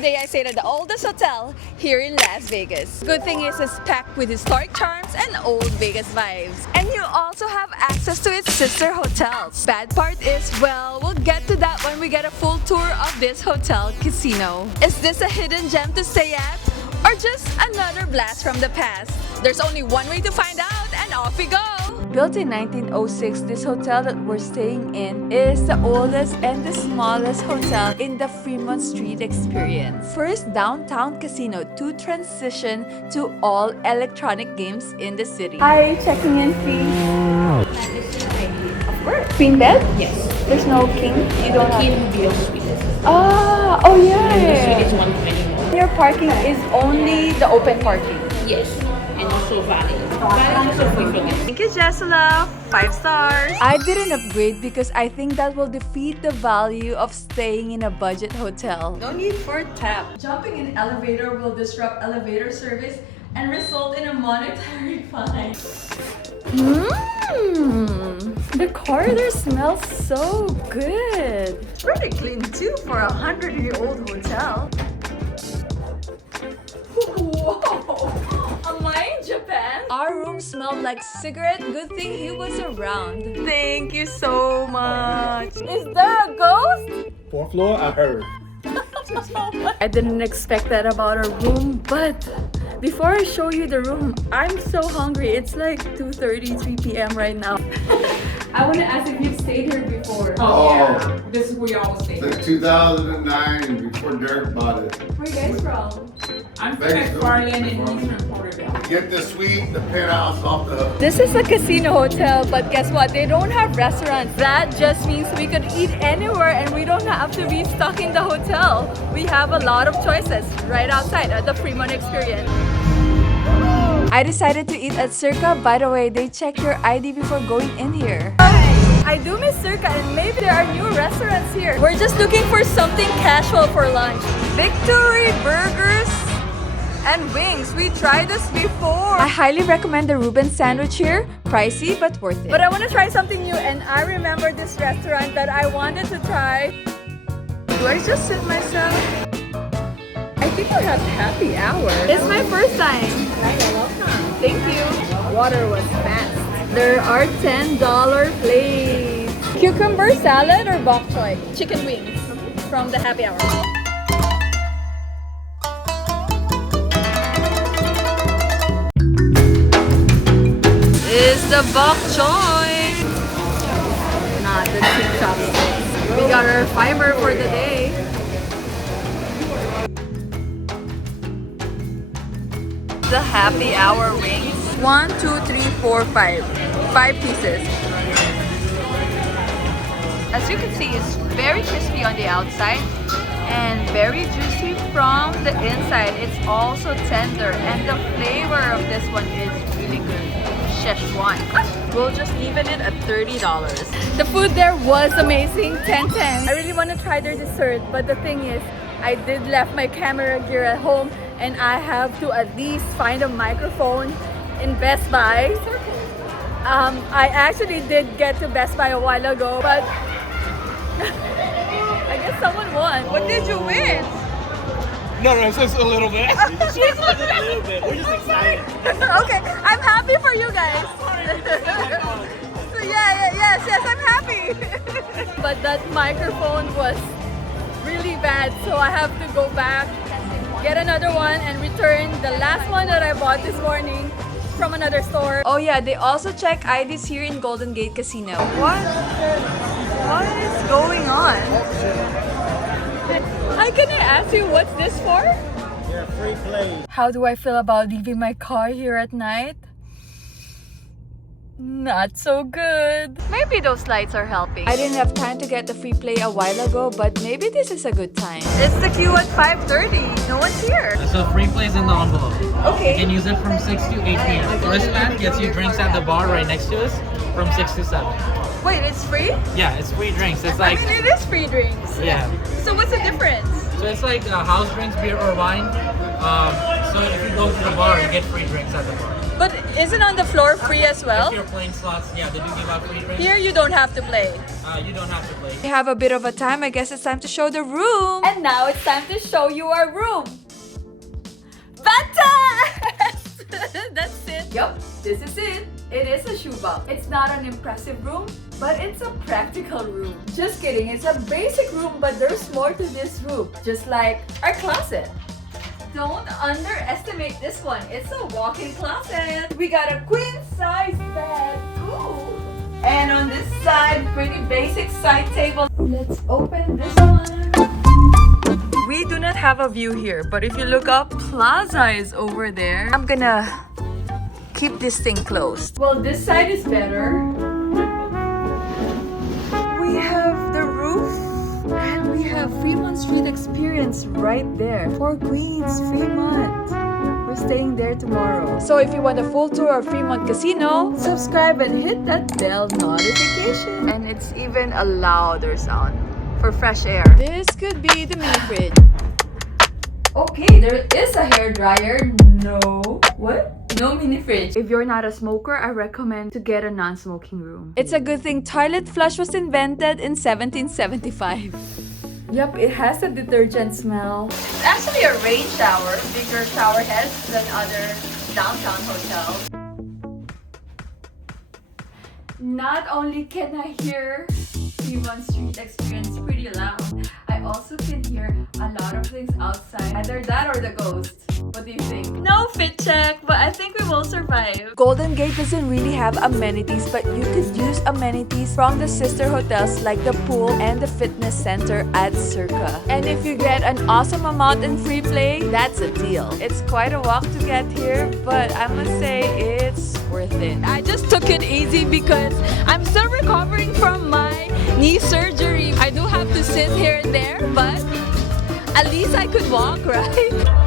Today I stayed at the oldest hotel here in Las Vegas. Good thing is it's packed with historic charms and old Vegas vibes. And you also have access to its sister hotels. Bad part is, well, we'll get to that when we get a full tour of this hotel casino. Is this a hidden gem to stay at? Or just another blast from the past? There's only one way to find out, and off we go! Built in 1906, this hotel that we're staying in is the oldest and the smallest hotel in the Fremont Street experience. First downtown casino to transition to all electronic games in the city. Hi, checking in fee. Of course. Queen bed? Yes. There's no king? You don't have... King would be the sweetest. Ah, oh yeah. And the suite is 120. Your parking is only the open parking. Yes. And also Valley. Valley is also free for guests. Thank you, Jessela. 5 stars. I didn't upgrade because I think that will defeat the value of staying in a budget hotel. No need for a tap. Jumping in elevator will disrupt elevator service and result in a monetary fine. The corridor smells so good. It's pretty clean too for a 100-year-old hotel. Whoa! Am I in Japan? Our room smelled like cigarette. Good thing he was around. Thank you so much. Is there a ghost? 4th floor, I heard. I didn't expect that about our room, but before I show you the room, I'm so hungry. It's like 2:33 p.m. right now. I want to ask if you've stayed here before. Oh, Yeah. This is where y'all will stay. Since 2009, before Derek bought it. Where you guys from? I'm from Thanks, McFarland and Phil. Eastern Porterville. Get the suite, the penthouse off the hook. This is a casino hotel, but guess what? They don't have restaurants. That just means we could eat anywhere and we don't have to be stuck in the hotel. We have a lot of choices right outside at the Fremont Experience. I decided to eat at Circa. By the way, they check your ID before going in here. I do miss Circa and maybe there are new restaurants here. We're just looking for something casual for lunch. Victory Burgers and wings. We tried this before. I highly recommend the Reuben sandwich here. Pricey but worth it. But I want to try something new and I remember this restaurant that I wanted to try. Do I just sit myself? I think we have happy hour. It's my first time. You're welcome. Thank you. Water was fast. There are $10 plates. Cucumber salad or bok choy? Chicken wings from the happy hour. Is the bok choy. Not the cheap chopsticks. We got our fiber for the day. The happy hour wings. 1, 2, 3, 4, 5. 5 pieces. As you can see, it's very crispy on the outside and very juicy from the inside. It's also tender and the flavor of this one is really good. Szechuan. We'll just even it at $30. The food there was amazing. 10-10. I really want to try their dessert, but the thing is, I did left my camera gear at home and I have to at least find a microphone in Best Buy. I actually did get to Best Buy a while ago, but I guess someone won. What did you win? No, it's just a little bit. Just a little bit. We're just excited. Okay, I'm happy for you guys. So yes, I'm happy. But that microphone was really bad, so I have to go back, get another one, and return the last one that I bought this morning from another store. Oh yeah, they also check IDs here in Golden Gate Casino. What is going on? Hi, can I ask you what's this for? Yeah, free play. How do I feel about leaving my car here at night? Not so good. Maybe those lights are helping. I didn't have time to get the free play a while ago, but maybe this is a good time. It's the queue at 5:30. No one's here. So free plays in the envelope. Okay. You can use it from 6 to 8 p.m. The wristband gets you drinks at the bar right next to us from 6 to 7. Wait, it's free? Yeah, it's free drinks. It's I like, mean, it is free drinks. yeah. So what's the difference? So it's like house drinks, beer or wine. So if you go to the bar, you get free drinks at the bar. But isn't on the floor free as If well? you're playing slots, yeah, they do give out free drinks. Here you don't have to play. You don't have to play. We have a bit of a time. I guess it's time to show the room. And now it's time to show you our room. Fantastic! That's it. Yup, this is it. It is a shoebox. It's not an impressive room, but it's a practical room. Just kidding, it's a basic room, but there's more to this room. Just like our closet. Don't underestimate this one. It's a walk-in closet. We got a queen size bed. Ooh. And on this side, pretty basic side table. Let's open this one. We do not have a view here, but if you look up, Plaza is over there. I'm gonna keep this thing closed. Well, this side is better. We have the roof and we have Fremont Street Experience right there. For Queens, Fremont. We're staying there tomorrow. So if you want a full tour of Fremont Casino, subscribe and hit that bell notification. And it's even a louder sound for fresh air. This could be the mini fridge. Okay, there is a hair dryer. No. What? No mini fridge. If you're not a smoker, I recommend to get a non-smoking room. It's a good thing toilet flush was invented in 1775. Yep, it has a detergent smell. It's actually a rain shower, bigger shower heads than other downtown hotels. Not only can I hear Fremont Street Experience pretty loud, I also can hear a lot of things outside. Either that or the ghost. What do you think? No fit check, but I think we will survive. Golden Gate doesn't really have amenities, but you could use amenities from the sister hotels like the pool and the fitness center at Circa. And if you get an awesome amount in free play, that's a deal. It's quite a walk to get here, but I must say it's worth it. I just took it easy because I'm still recovering from my knee surgery. I do have to sit here and there, but at least I could walk, right?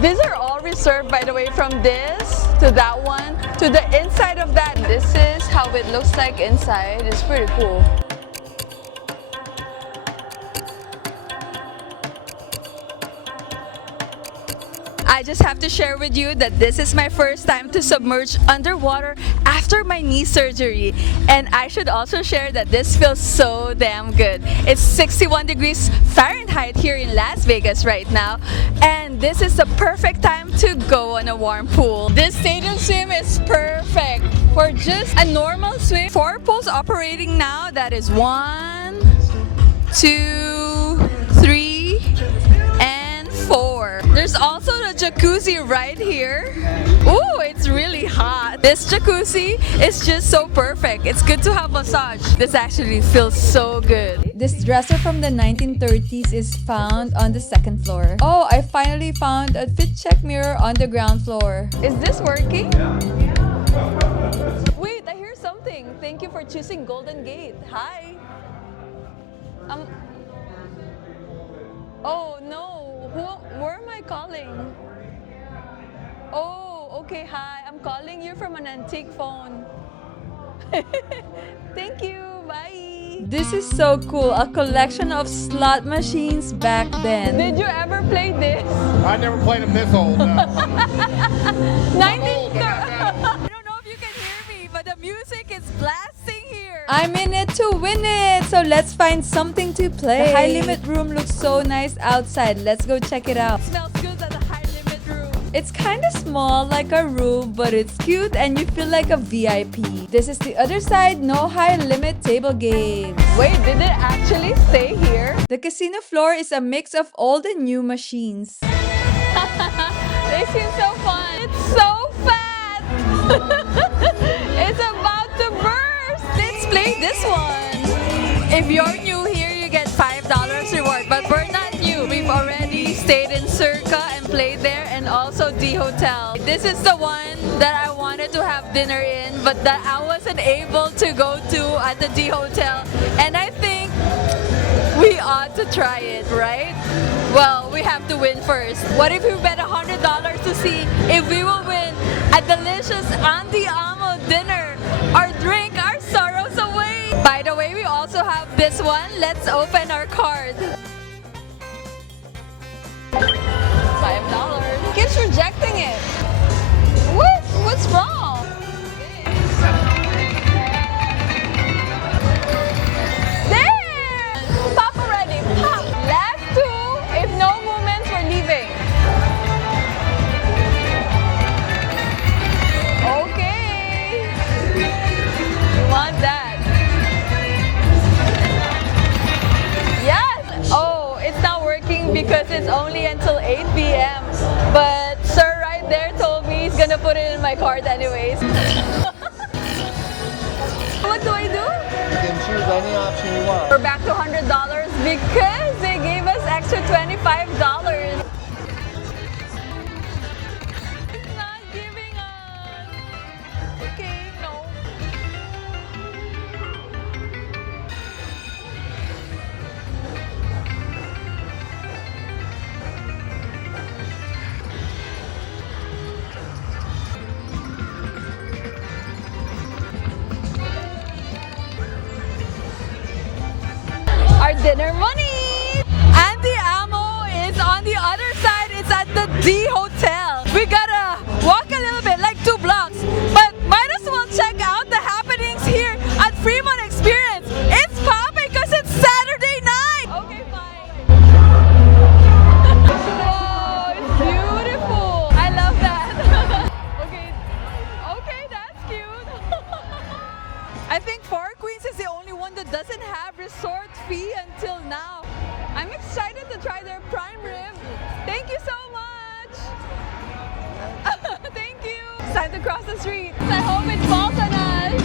These are all reserved, by the way, from this to that one to the inside of that. This is how it looks like inside. It's pretty cool. I just have to share with you that this is my first time to submerge underwater after my knee surgery. And I should also share that this feels so damn good. It's 61 degrees Fahrenheit here in Las Vegas right now. And this is the perfect time to go on a warm pool. This stadium swim is perfect for just a normal swim. 4 pools operating now. That is 1, 2, 3, and 4. There's also the jacuzzi right here. Ooh, it's really hot. This jacuzzi is just so perfect. It's good to have massage. This actually feels so good. This dresser from the 1930s is found on the 2nd floor. Oh, I finally found a fit check mirror on the ground floor. Is this working? Wait, I hear something. Thank you for choosing Golden Gate. Hi. Oh no. Where am I calling? Oh, okay, hi. I'm calling you from an antique phone. Thank you, bye. This is so cool. A collection of slot machines back then. Did you ever play this? I never played them this old. 1930. I don't know if you can hear me, but the music is blasting here. I'm in it to win it, so let's find something to play. The high limit room looks so nice outside. Let's go check it out. It smells good at the high limit room. It's kind of small like a room, but it's cute and you feel like a VIP. This is the other side, no high limit table games. Wait, did it actually stay here? The casino floor is a mix of old and new machines. They seem so fun. It's so fat. It's about to burst. Let's play this one. If you're new here, you get $5 reward. But we're not new. We've already stayed in Circa and played there, and also D Hotel. This is the one that I wanted to have dinner in, but that I wasn't able to go to at the D Hotel. And I think we ought to try it, right? Well, we have to win first. What if we bet $100 to see if we will win a delicious Andiamo dinner or drink our sorrows away? By the way, we also have this one. Let's open our card. $5. Keeps rejecting it. What? What's wrong? 8 p.m. But sir right there told me he's gonna put it in my cart anyways. What do I do? You can choose any option you want. We're back to $100 because they gave us extra $25. It's not giving us. Okay, no. Our dinner money! Auntie Amo is on the other side. It's at the D Hotel. We gotta walk a little bit, like 2 blocks. But might as well check out the happenings here at Fremont Experience. It's popping because it's Saturday night! Okay, fine. Wow, it's beautiful. I love that. Okay, that's cute. I think Four Queens is the only one that doesn't have resort fee until now. I'm excited to try their prime rib. Thank you so much. Thank you. It's time to cross the street. I hope it falls on us.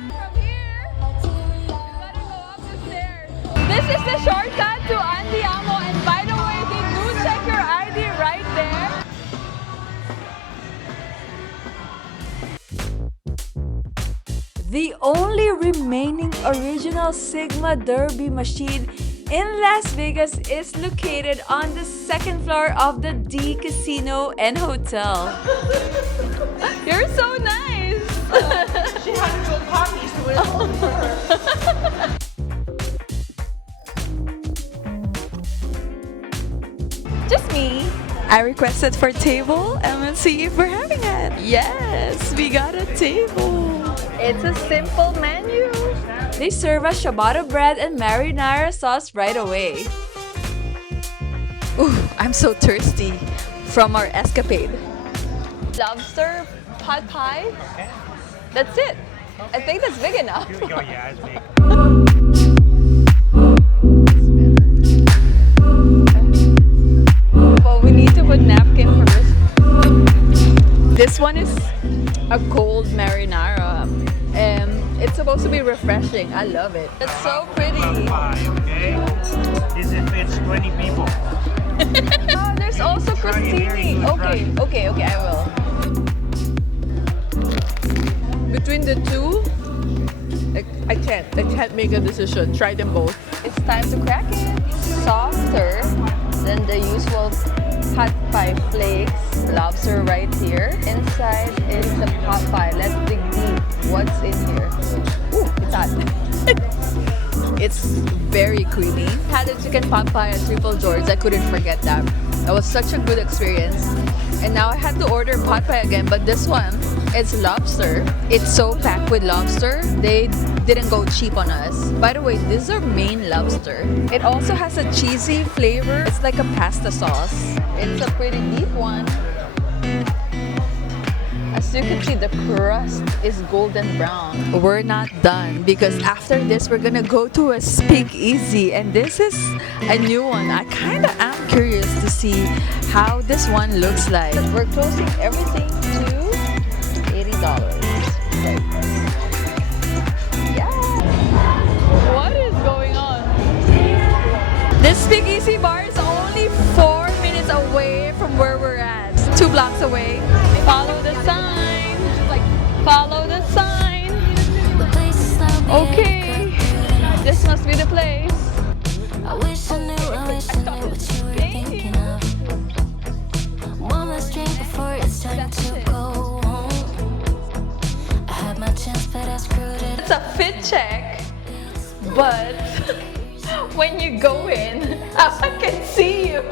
From here, you gotta go up the stairs. This is the shortcut to Andiamo, and by the way, they do check your ID right there. The only remaining original Sigma Derby machine in Las Vegas is located on the 2nd floor of the D Casino and Hotel. You're so nice! She had to go coffee, so it's only for her. Just me. I requested for table and let's see if we're having it. Yes, we got a table. It's a simple menu. They serve us ciabatta bread and marinara sauce right away. Ooh, I'm so thirsty from our escapade. Lobster pot pie. That's it. I think that's big enough. Yeah, it's big. Well, we need to put napkin first. This one is a cold marinara. It's supposed to be refreshing. I love it. It's so pretty. Okay. This fits 20 people. Oh, there's also crostini. Okay, I will. Between the two, I can't make a decision. Try them both. It's time to crack it. Softer than the usual pot pie flakes. Lobster right here. Inside is the pot pie. Let's dig deep. What's in here? Ooh, it's hot. It's very creamy. Had a chicken pot pie at Triple George. I couldn't forget that. That was such a good experience. And now I had to order pot pie again, but this one, it's lobster. It's so packed with lobster. They didn't go cheap on us. By the way, this is our main lobster. It also has a cheesy flavor. It's like a pasta sauce. It's a pretty deep one. As you can see, the crust is golden brown. We're not done because after this, we're gonna go to a speakeasy, and this is a new one. I kind of am curious to see how this one looks like. We're closing everything to $80. Yeah. What is going on? This speakeasy bar is only 4 minutes away from where we're at. 2 blocks away. Follow the sign. Follow the sign. Okay. This must be the place. I wish I knew what you were thinking of. One last drink before it's time to go home. I had my chance, but I screwed it. It's a fit check, but when you go in, I can see you.